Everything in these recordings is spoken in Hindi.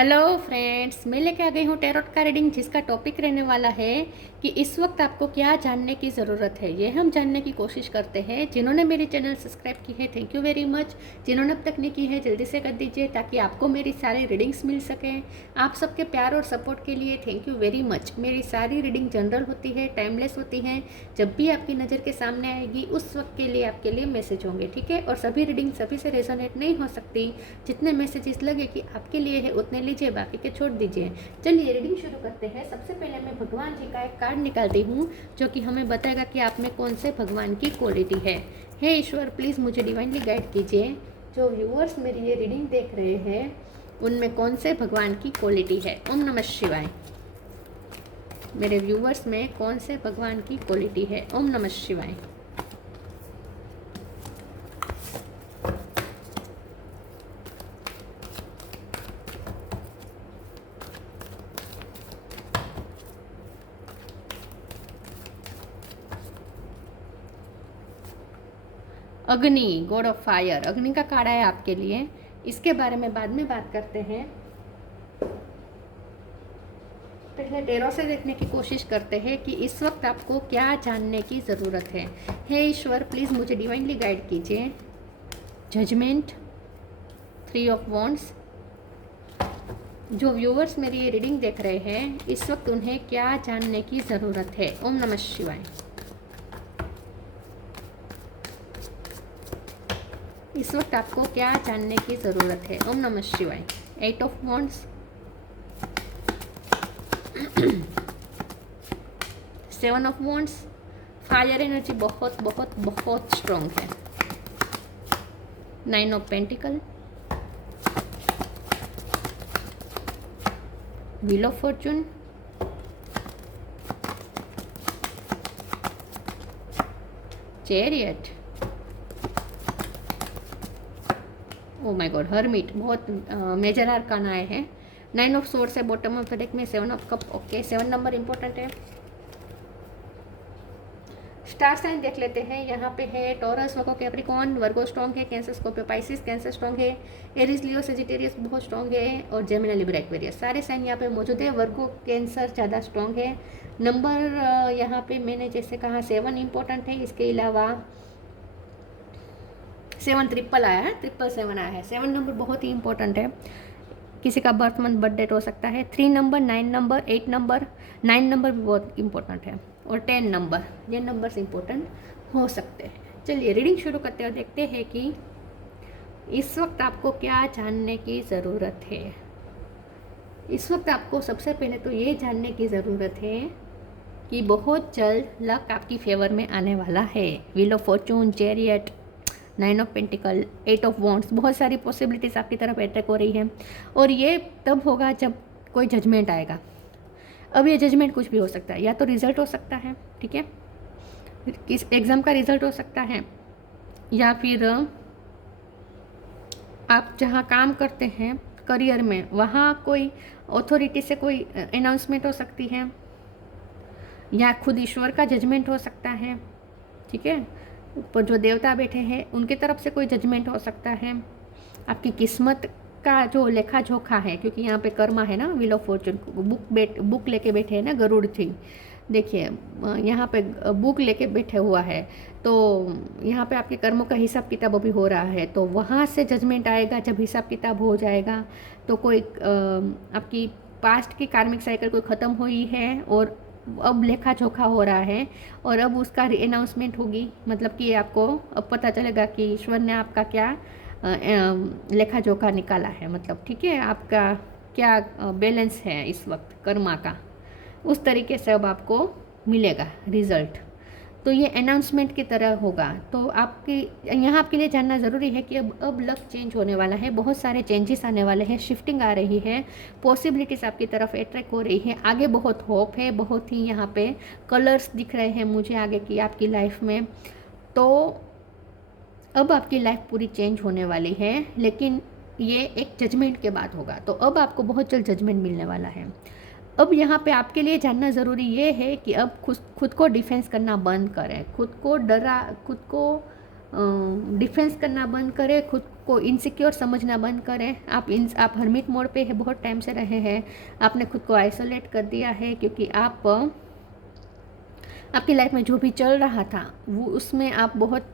हेलो फ्रेंड्स, मैं लेके आ गई हूँ टैरोट का रीडिंग, जिसका टॉपिक रहने वाला है कि इस वक्त आपको क्या जानने की ज़रूरत है। ये हम जानने की कोशिश करते हैं। जिन्होंने मेरी चैनल सब्सक्राइब की है, थैंक यू वेरी मच। जिन्होंने अब तक नहीं की है, जल्दी से कर दीजिए ताकि आपको मेरी सारी रीडिंग्स मिल सकें। आप सबके प्यार और सपोर्ट के लिए थैंक यू वेरी मच। मेरी सारी रीडिंग जनरल होती है, टाइमलेस होती हैं। जब भी आपकी नज़र के सामने आएगी उस वक्त के लिए आपके लिए मैसेज होंगे, ठीक है। और सभी रीडिंग सभी से रेजोनेट नहीं हो सकती। जितने मैसेजेस लगे कि आपके लिए है उतने लीजिए, बाकी के छोड़ दीजिए। चलिए रीडिंग शुरू करते हैं। सबसे पहले मैं भगवान जी का एक कार्ड निकालती हूँ जो कि हमें बताएगा कि आप में कौन से भगवान की क्वालिटी है। हे ईश्वर, प्लीज़ मुझे डिवाइनली गाइड कीजिए। जो व्यूअर्स मेरी ये रीडिंग देख रहे हैं उनमें कौन से भगवान की क्वालिटी है। ओम नमः शिवाय। मेरे व्यूअर्स में कौन से भगवान की क्वालिटी है। ओम नमः शिवाय। अग्नि, गॉड ऑफ फायर, अग्नि का कार्ड है आपके लिए। इसके बारे में बाद में बात करते हैं। पहले टैरो से देखने की कोशिश करते हैं कि इस वक्त आपको क्या जानने की ज़रूरत है। हे ईश्वर, प्लीज़ मुझे डिवाइनली गाइड कीजिए। Judgement, 3 of wands. जो व्यूअर्स मेरी ये रीडिंग देख रहे हैं इस वक्त उन्हें क्या जानने की ज़रूरत है। ओम नमः शिवाय। इस वक्त आपको क्या जानने की ज़रूरत है। ओम नमः शिवाय। 8 of wands, 7 of wands. Fire energy बहुत बहुत बहुत स्ट्रॉन्ग है। 9 of pentacle, wheel of Fortune, chariot, oh my God, hermit, बहुत मेजर आर्कान आए हैं। 9 ऑफ सोर्ड्स है बॉटम ऑफ द डेक में। 7 of cup, okay, 7 number important है। स्टार साइन देख लेते हैं। यहाँ पे है टॉरस, वर्गो, कैप्रिकॉर्न। वर्गो स्ट्रॉन्ग है। Cancer, Scorpio, Pisces, cancer strong है। एरीज, लियो, सेजिटेरियस बहुत स्ट्रॉन्ग है। और जेमिनी, लिब्रा, एक्वेरियस, सारे साइन यहाँ पे मौजूद है। वर्गो, कैंसर ज़्यादा स्ट्रॉन्ग है। नंबर यहाँ पे मैंने जैसे कहा 7 इंपॉर्टेंट है। इसके अलावा 7 ट्रिपल आया है, 777 आया है। 7 नंबर बहुत ही इंपॉर्टेंट है। किसी का बर्थ मंथ बर्थ डेट हो सकता है। 3 नंबर, 9 नंबर, 8 नंबर, 9 नंबर भी बहुत इंपॉर्टेंट है। और 10 नंबर, ये नंबर्स इंपॉर्टेंट हो सकते हैं। चलिए रीडिंग शुरू करते हैं, देखते हैं कि इस वक्त आपको क्या जानने की ज़रूरत है। इस वक्त आपको सबसे पहले तो ये जानने की ज़रूरत है कि बहुत जल्द लक आपकी फेवर में आने वाला है। Wheel of Fortune, chariot, 9 of pentacle, 8 of wands, बहुत सारी पॉसिबिलिटीज़ आपकी तरफ अट्रैक्ट हो रही है। और ये तब होगा जब कोई जजमेंट आएगा। अब ये जजमेंट कुछ भी हो सकता है, या तो रिजल्ट हो सकता है, ठीक है, किस एग्ज़ाम का रिजल्ट हो सकता है, या फिर आप जहाँ काम करते हैं करियर में वहाँ कोई अथॉरिटी से कोई अनाउंसमेंट हो सकती है, या खुद ईश्वर का जजमेंट हो सकता है, ठीक है। ऊपर जो देवता बैठे हैं उनकी तरफ से कोई जजमेंट हो सकता है। आपकी किस्मत का जो लेखा जोखा है, क्योंकि यहाँ पे कर्मा है ना, व्हील ऑफ फॉर्चून, बुक लेके बैठे हैं ना गरुड़ जी। देखिए यहाँ पे बुक लेके बैठे हुआ है, तो यहाँ पे आपके कर्मों का हिसाब किताब अभी हो रहा है। तो वहाँ से जजमेंट आएगा जब हिसाब किताब हो जाएगा। तो कोई आपकी पास्ट की कार्मिक साइकिल कोई ख़त्म हुई है और अब लेखा जोखा हो रहा है, और अब उसका अनाउंसमेंट होगी। मतलब कि आपको अब पता चलेगा कि ईश्वर ने आपका क्या लेखा जोखा निकाला है, मतलब ठीक है, आपका क्या बैलेंस है इस वक्त कर्मा का, उस तरीके से अब आपको मिलेगा रिज़ल्ट। तो ये अनाउंसमेंट की तरह होगा। तो आपकी यहाँ आपके लिए जानना ज़रूरी है कि अब लक चेंज होने वाला है, बहुत सारे चेंजेस आने वाले हैं, शिफ्टिंग आ रही है, पॉसिबिलिटीज़ आपकी तरफ अट्रैक्ट हो रही है। आगे बहुत होप है, बहुत ही यहाँ पे कलर्स दिख रहे हैं मुझे आगे की आपकी लाइफ में। तो अब आपकी लाइफ पूरी चेंज होने वाली है, लेकिन ये एक जजमेंट के बाद होगा। तो अब आपको बहुत जल्द जजमेंट मिलने वाला है। अब यहाँ पे आपके लिए जानना ज़रूरी ये है कि अब खुद को डिफेंस करना बंद करें, खुद को डिफेंस करना बंद करें, खुद को इनसिक्योर समझना बंद करें। आप हर्मिट मोड पे है, बहुत टाइम से रहे हैं, आपने खुद को आइसोलेट कर दिया है, क्योंकि आपकी लाइफ में जो भी चल रहा था वो उसमें आप बहुत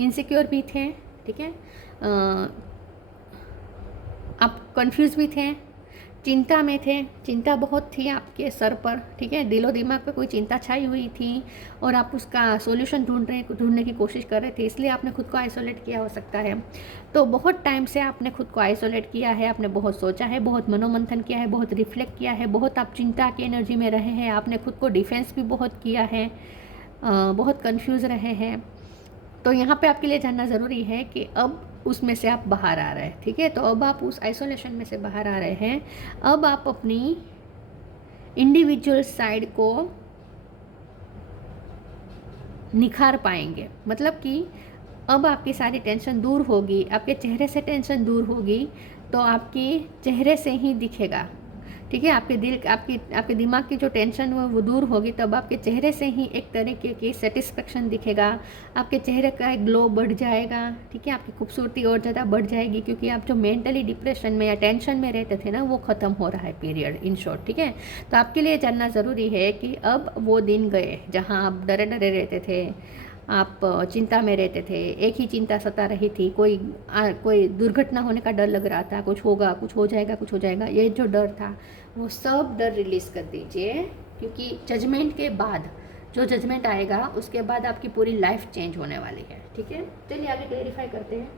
इनसिक्योर भी थे, ठीक है, आप कंफ्यूज भी थे, चिंता में थे, चिंता बहुत थी आपके सर पर, ठीक है, दिलो दिमाग पे कोई चिंता छाई हुई थी और आप उसका सॉल्यूशन ढूंढने की कोशिश कर रहे थे, इसलिए आपने खुद को आइसोलेट किया हो सकता है। तो बहुत टाइम से आपने खुद को आइसोलेट किया है, आपने बहुत सोचा है, बहुत मनोमंथन किया है, बहुत रिफ्लेक्ट किया है, बहुत आप चिंता की एनर्जी में रहे हैं, आपने खुद को डिफेंस भी बहुत किया है, बहुत कंफ्यूज रहे हैं। तो यहाँ पे आपके लिए जानना ज़रूरी है कि अब उसमें से आप बाहर आ रहे हैं, ठीक है। तो अब आप उस आइसोलेशन में से बाहर आ रहे हैं, अब आप अपनी इंडिविजुअल साइड को निखार पाएंगे। मतलब कि अब आपकी सारी टेंशन दूर होगी, आपके चेहरे से टेंशन दूर होगी, तो आपके चेहरे से ही दिखेगा, ठीक है। आपके दिमाग की जो टेंशन वो दूर होगी, तब आपके चेहरे से ही एक तरीके की सेटिस्फेक्शन दिखेगा, आपके चेहरे का एक ग्लो बढ़ जाएगा, ठीक है, आपकी खूबसूरती और ज़्यादा बढ़ जाएगी, क्योंकि आप जो मेंटली डिप्रेशन में या टेंशन में रहते थे ना, वो ख़त्म हो रहा है, पीरियड, इन शॉर्ट, ठीक है। तो आपके लिए जानना ज़रूरी है कि अब वो दिन गए जहाँ आप डरे डरे रहते थे, आप चिंता में रहते थे, एक ही चिंता सता रही थी, कोई दुर्घटना होने का डर लग रहा था, कुछ होगा, कुछ हो जाएगा, कुछ हो जाएगा, ये जो डर था वो सब डर रिलीज़ कर दीजिए, क्योंकि जजमेंट के बाद जो जजमेंट आएगा उसके बाद आपकी पूरी लाइफ चेंज होने वाली है, ठीक है। चलिए आगे क्लेरिफाई करते हैं।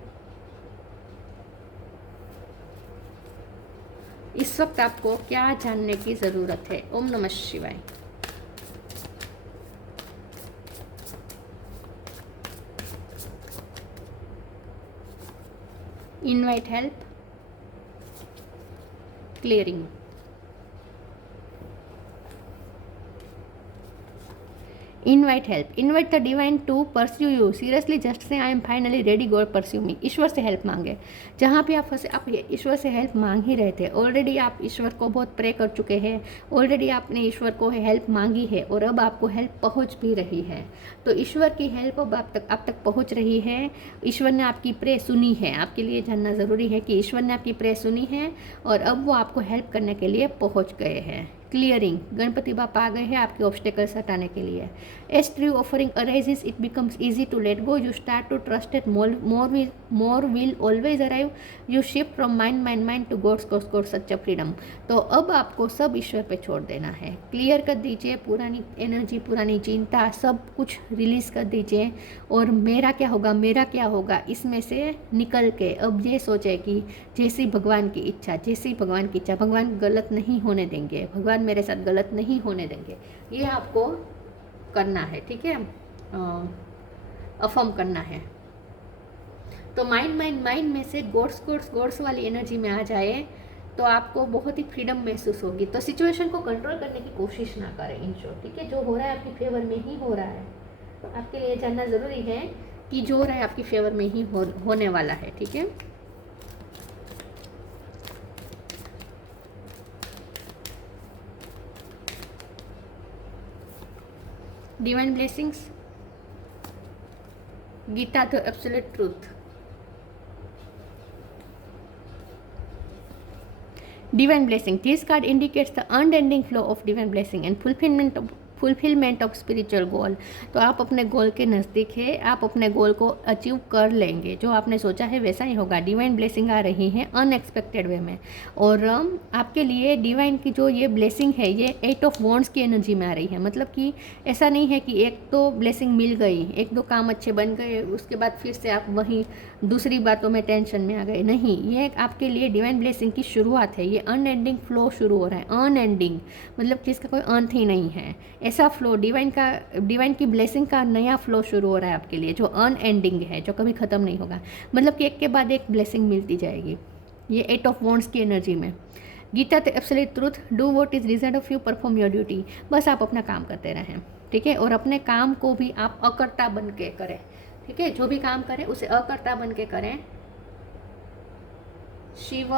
इस वक्त आपको क्या जानने की ज़रूरत है? ओम नमः शिवाय। Invite help, clearing. Invite help. Invite the divine to pursue you. Seriously, just say I am finally ready. God pursue me. ईश्वर से हेल्प मांगे। जहाँ भी आप फंसे, आप ईश्वर से हेल्प मांग ही रहे थे। ऑलरेडी आप ईश्वर को बहुत प्रे कर चुके हैं, ऑलरेडी आपने ईश्वर को हेल्प मांगी है और अब आपको हेल्प पहुँच भी रही है। तो ईश्वर की हेल्प अब आप तक पहुँच रही है। ईश्वर ने आपकी प्रे सुनी है। आपके लिए जानना ज़रूरी है कि ईश्वर ने आपकी प्रे सुनी है और अब वो आपको हेल्प करने के लिए पहुँच गए हैं। क्लियरिंग, गणपति बापा आ गए हैं आपके ऑब्स्टेकल्स हटाने के लिए। As true offering arises, it becomes easy to let go. You start to trust that more will always arrive. You shift from mind to God's सच्चा फ्रीडम। तो अब आपको सब ईश्वर पे छोड़ देना है। क्लियर कर दीजिए पुरानी एनर्जी, पुरानी चिंता, सब कुछ रिलीज कर दीजिए और मेरा क्या होगा इसमें से निकल के अब ये सोचे कि जैसी भगवान की इच्छा, भगवान गलत नहीं होने देंगे, भगवान मेरे साथ गलत नहीं होने देंगे, ये आपको करना है, ठीक है, अफर्म करना है। तो माइंड में से गोड्स वाली एनर्जी में आ जाए तो आपको बहुत ही फ्रीडम महसूस होगी। तो सिचुएशन को कंट्रोल करने की कोशिश ना करें, इन शॉर्ट, ठीक है। जो हो रहा है आपकी फेवर में ही हो रहा है। आपके लिए जानना ज़रूरी है कि जो हो रहा है आपकी फेवर में ही होने वाला है, ठीक है। Divine blessings, Gita the absolute truth. Divine blessing. This card indicates the unending flow of divine blessing and fulfillment of spiritual goal. तो आप अपने गोल के नज़दीक है, आप अपने गोल को अचीव कर लेंगे, जो आपने सोचा है वैसा ही होगा। डिवाइन ब्लेसिंग आ रही है अनएक्सपेक्टेड वे में, और आपके लिए डिवाइन की जो ये ब्लेसिंग है ये 8 ऑफ वॉन्ड्स की एनर्जी में आ रही है। मतलब कि ऐसा नहीं है कि एक तो ब्लेसिंग मिल गई, एक दो काम अच्छे बन गए, उसके बाद फिर से आप वहीं दूसरी बातों में टेंशन में आ गए, नहीं, ये आपके लिए डिवाइन ब्लेसिंग की शुरुआत है। ये अनएंडिंग फ्लो शुरू हो रहा है, अनएंडिंग मतलब कि इसका कोई अंत ही नहीं है। ऐसा फ्लो डिवाइन की ब्लेसिंग का नया फ्लो शुरू हो रहा है आपके लिए, जो अनएंडिंग है, जो कभी ख़त्म नहीं होगा। मतलब कि एक के बाद एक ब्लेसिंग मिलती जाएगी। ये 8 ऑफ वॉन्ड्स की एनर्जी में। Gita the absolute truth, do what is reserved of you, perform your duty. बस आप अपना काम करते रहें, ठीक है, और अपने काम को भी आप अकर्ता बन के करें, ठीक है। जो भी काम करें उसे अकर्ता बन के करें। शिव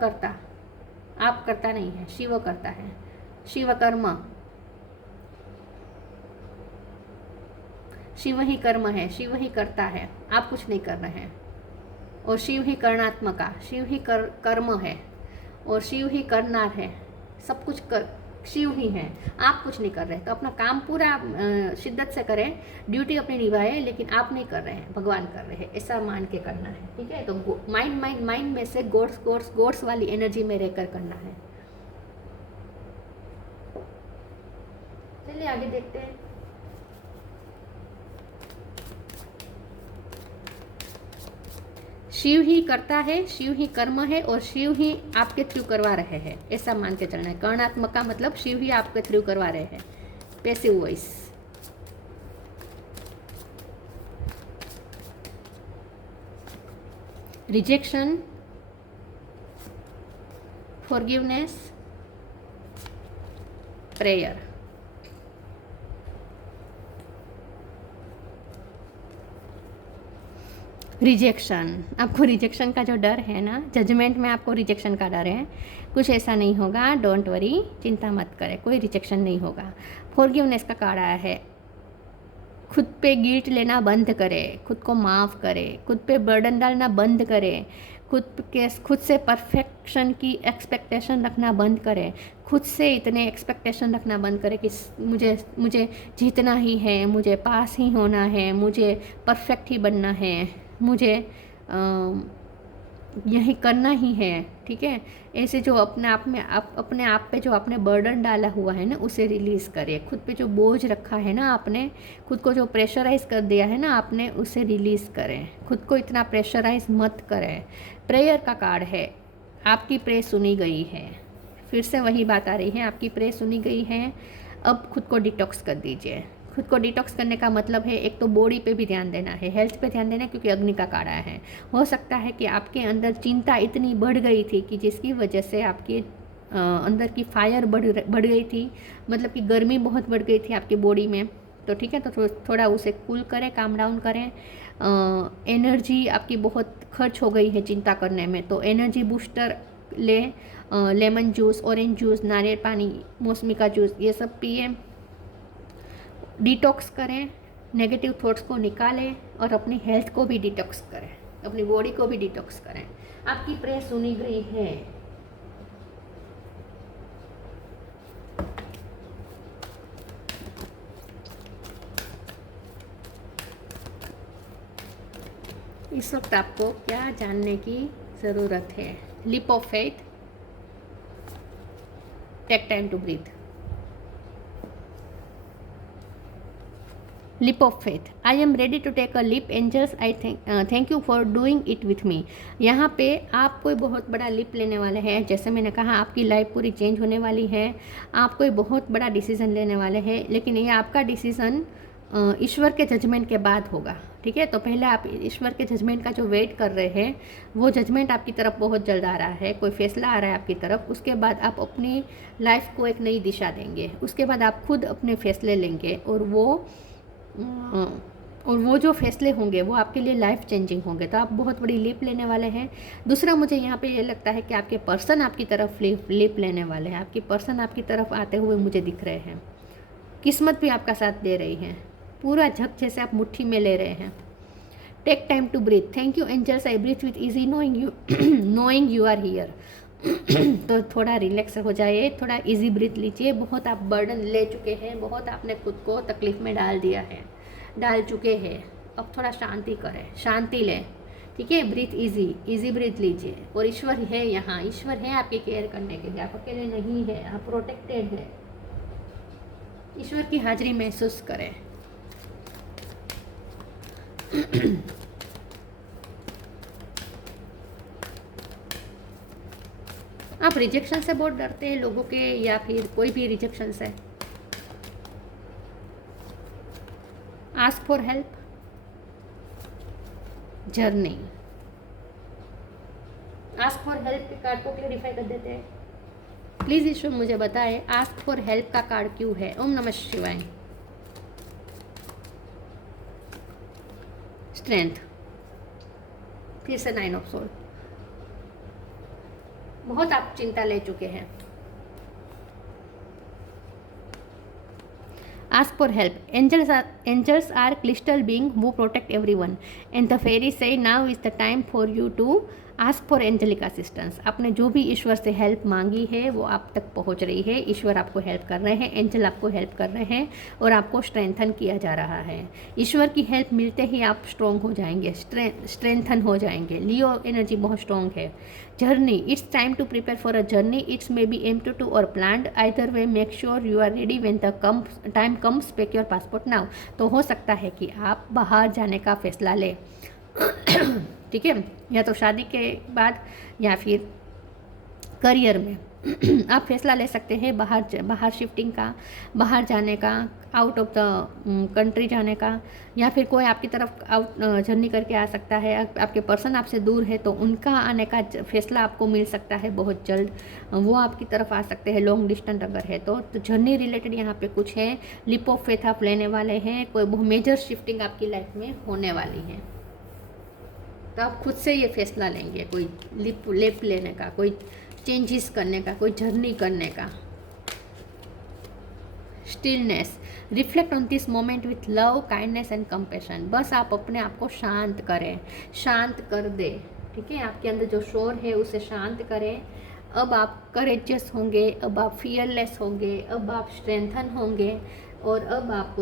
करता, आप करता नहीं है, शिव करता है। शिव कर्म, शिव ही कर्म है, शिव ही करता है, आप कुछ नहीं कर रहे हैं। और शिव ही करणात्मका, शिव ही कर्म है और शिव ही करनार है, सब कुछ शिव ही है, आप कुछ नहीं कर रहे। तो अपना काम पूरा शिद्दत से करें, ड्यूटी अपनी निभाएं, लेकिन आप नहीं कर रहे हैं, भगवान कर रहे हैं, ऐसा मान के करना है। ठीक है, तो माइंड में से गोड्स वाली एनर्जी में रहकर करना है। चलिए आगे देखते हैं। शिव ही करता है, शिव ही कर्म है और शिव ही आपके थ्रू करवा रहे हैं, ऐसा मान के चलना है। कर्णात्मक का मतलब शिव ही आपके थ्रू करवा रहे हैं। Passive voice, rejection, forgiveness, prayer. Rejection, आपको रिजेक्शन का जो डर है ना, जजमेंट में आपको रिजेक्शन का डर है, कुछ ऐसा नहीं होगा, डोंट वरी, चिंता मत करें, कोई रिजेक्शन नहीं होगा। फॉरगिवनेस का कार्ड आया है, खुद पे गिल्ट लेना बंद करें, खुद को माफ़ करें, खुद पे बर्डन डालना बंद करें, खुद से परफेक्शन की एक्सपेक्टेशन रखना बंद करें, खुद से इतने एक्सपेक्टेशन रखना बंद करें कि मुझे जीतना ही है, मुझे पास ही होना है, मुझे परफेक्ट ही बनना है, मुझे यही करना ही है। ठीक है, ऐसे जो अपने आप पे जो आपने बर्डन डाला हुआ है ना, उसे रिलीज़ करिए। खुद पे जो बोझ रखा है ना आपने, खुद को जो प्रेशराइज़ कर दिया है ना आपने, उसे रिलीज़ करें। खुद को इतना प्रेशराइज मत करें। प्रेयर का कार्ड है, आपकी प्रे सुनी गई है। फिर से वही बात आ रही है, आपकी प्रे सुनी गई है। अब खुद को डिटॉक्स कर दीजिए। खुद को डिटॉक्स करने का मतलब है, एक तो बॉडी पे भी ध्यान देना है, हेल्थ पे ध्यान देना है, क्योंकि अग्नि का कार्ड आया है। हो सकता है कि आपके अंदर चिंता इतनी बढ़ गई थी कि जिसकी वजह से आपके अंदर की फायर बढ़ गई थी, मतलब कि गर्मी बहुत बढ़ गई थी आपकी बॉडी में। तो ठीक है, तो थोड़ा उसे कूल करें, काम डाउन करें। एनर्जी आपकी बहुत खर्च हो गई है चिंता करने में, तो एनर्जी बूस्टर लें। लेमन जूस, ऑरेंज जूस, नारियल पानी, मौसमी का जूस, ये सब पिए। डिटॉक्स करें, नेगेटिव थॉट्स को निकालें और अपनी हेल्थ को भी डिटॉक्स करें, अपनी बॉडी को भी डिटॉक्स करें। आपकी प्रे सुनी गई है। इस वक्त आपको क्या जानने की ज़रूरत है? Leap of faith, take time to breathe. Leap of faith. I am ready to take a leap, angels. I thank you for doing it with me. यहाँ पे आप कोई बहुत बड़ा लीप लेने वाले हैं। जैसे मैंने कहा, आपकी लाइफ पूरी चेंज होने वाली है। आप कोई बहुत बड़ा डिसीज़न लेने वाले हैं, लेकिन ये आपका डिसीज़न ईश्वर के जजमेंट के बाद होगा। ठीक है, तो पहले आप ईश्वर के जजमेंट का जो वेट कर रहे हैं, वो जजमेंट आपकी तरफ बहुत जल्द आ रहा है, कोई फैसला आ रहा है आपकी तरफ। उसके बाद आप अपनी लाइफ को एक नई दिशा देंगे। उसके बाद आप खुद अपने फैसले लेंगे और वो जो फैसले होंगे वो आपके लिए लाइफ चेंजिंग होंगे। तो आप बहुत बड़ी लीप लेने वाले हैं। दूसरा, मुझे यहाँ पे ये लगता है कि आपके पर्सन आपकी तरफ लीप लेने वाले हैं। आपकी पर्सन आपकी तरफ आते हुए मुझे दिख रहे हैं। किस्मत भी आपका साथ दे रही है, पूरा झक जैसे आप मुट्ठी में ले रहे हैं। Take time to breathe. Thank you angels, I breathe with ease knowing you are here. तो थोड़ा रिलैक्स हो जाइए, थोड़ा इजी ब्रीथ लीजिए। बहुत आप बर्डन ले चुके हैं, बहुत आपने खुद को तकलीफ में डाल चुके हैं। अब थोड़ा शांति करें, शांति लें। ठीक है, ब्रीथ इजी ब्रीथ लीजिए। और ईश्वर है यहाँ, ईश्वर है आपकी केयर करने के लिए। आप अकेले नहीं है, आप प्रोटेक्टेड है। ईश्वर की हाजिरी महसूस करें। आप रिजेक्शन से बहुत डरते हैं लोगों के, या फिर कोई भी रिजेक्शन से? Ask for help, journey. Ask for help के कार्ड को क्लेरिफाई कर देते हैं। प्लीज ईश्वर मुझे बताएं, आस्क फॉर हेल्प का कार्ड क्यों है? ओम नमः शिवाय। स्ट्रेंथ, फिर से 9 ऑफ सोल। बहुत आप चिंता ले चुके हैं। Ask for help. Angels are crystal beings who protect everyone. And the fairies say now is the time for you to ask for angelic assistance. आपने जो भी ईश्वर से हेल्प मांगी है वो आप तक पहुंच रही है. ईश्वर आपको हेल्प कर रहे हैं, एंजल आपको हेल्प कर रहे हैं और आपको स्ट्रेंथन किया जा रहा है. ईश्वर की हेल्प मिलते ही आप स्ट्रॉन्ग हो जाएंगे, स्ट्रेंथन हो जाएंगे. लियो एनर्जी बहुत स्ट्रॉन्ग है. Journey, it's time to prepare for a journey. It's may be empty और planned. Either way make sure you are ready when the time comes. Pack your passport now. तो हो सकता है कि आप बाहर जाने का फैसला लें. ठीक है, या तो शादी के बाद या फिर करियर में आप फैसला ले सकते हैं बाहर शिफ्टिंग का, बाहर जाने का, आउट ऑफ द कंट्री जाने का, या फिर कोई आपकी तरफ आउट जर्नी करके आ सकता है. आपके पर्सन आपसे दूर है तो उनका आने का फैसला आपको मिल सकता है बहुत जल्द. वो आपकी तरफ आ सकते हैं लॉन्ग डिस्टेंस अगर है तो जर्नी रिलेटेड यहाँ पे कुछ है. लिप ऑफ फेथ आप लेने वाले हैं. कोई बहुत मेजर शिफ्टिंग आपकी लाइफ में होने वाली है तो आप खुद से ये फैसला लेंगे, कोई लेप लेने का, कोई चेंजेस करने का, कोई जर्नी करने का. Stillness, reflect on this moment with love, kindness and compassion. बस आप अपने आप को शांत करें, शांत कर दे. ठीक है, आपके अंदर जो शोर है उसे शांत करें. अब आप करेजियस होंगे, अब आप फियरलेस होंगे, अब आप स्ट्रेंथन होंगे और अब आप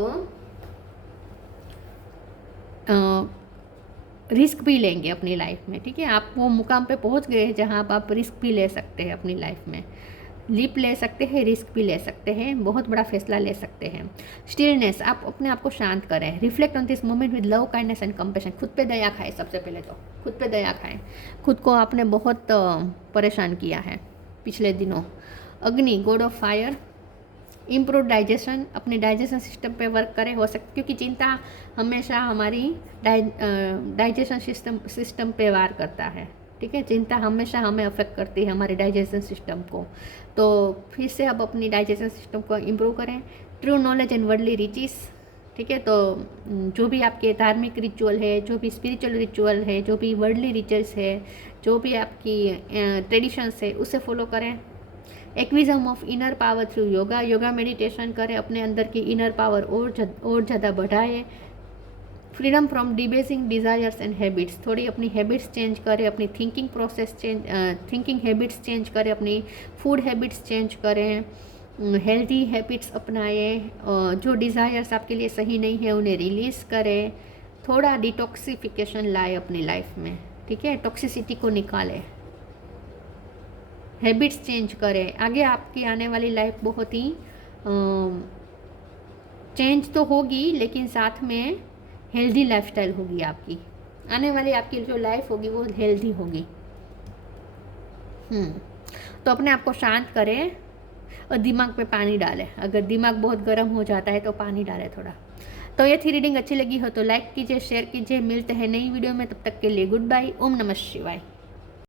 रिस्क भी लेंगे अपनी लाइफ में. ठीक है, आप वो मुकाम पे पहुंच गए जहां आप रिस्क भी ले सकते हैं अपनी लाइफ में. लीप ले सकते हैं, रिस्क भी ले सकते हैं, बहुत बड़ा फैसला ले सकते हैं. स्टिलनेस, आप अपने आप को शांत करें. Reflect on this moment with love, kindness and compassion. खुद पे दया खाएं. सबसे पहले तो खुद पे दया खाएं. खुद को आपने बहुत परेशान किया है पिछले दिनों. अग्नि, God of fire. Improve digestion, अपने डाइजेशन सिस्टम पे वर्क करें. हो सकता क्योंकि चिंता हमेशा हमारी डाइजेशन सिस्टम पे वार करता है. ठीक है, चिंता हमेशा हमें अफेक्ट करती है हमारे डाइजेशन सिस्टम को. तो फिर से अब अपनी डाइजेशन सिस्टम को इम्प्रूव करें. True knowledge and worldly riches. ठीक है, तो जो भी आपके धार्मिक रिचुअल है, जो भी स्पिरिचुअल रिचुअल है, जो भी वर्ल्डली रिचुअल्स है, जो भी आपकी ट्रेडिशंस है उसे फॉलो करें. Acquisition of inner power through yoga. Yoga meditation करें, अपने अंदर की इनर पावर और ज़्यादा बढ़ाएं. Freedom from debasing desires and habits. थोड़ी अपनी हैबिट्स चेंज करें, अपनी thinking process thinking habits change करें, अपनी फूड हैबिट्स चेंज करें, हेल्दी हैबिट्स अपनाएं. जो डिज़ायर्स आपके लिए सही नहीं है उन्हें रिलीज़ करें. थोड़ा डिटॉक्सिफिकेशन लाए अपनी लाइफ में. ठीक है, टॉक्सिसिटी को निकालें, हैबिट्स चेंज करें. आगे आपकी आने वाली लाइफ बहुत ही चेंज तो होगी लेकिन साथ में हेल्दी लाइफस्टाइल होगी आपकी. आने वाली आपकी जो लाइफ होगी वो हेल्दी होगी. तो अपने आप को शांत करें और दिमाग पे पानी डालें. अगर दिमाग बहुत गर्म हो जाता है तो पानी डालें थोड़ा. तो ये थी रीडिंग अच्छी लगी हो तो लाइक कीजिए, शेयर कीजिए. मिलते हैं नई वीडियो में, तब तक के लिए गुड बाय. ओम नमः शिवाय.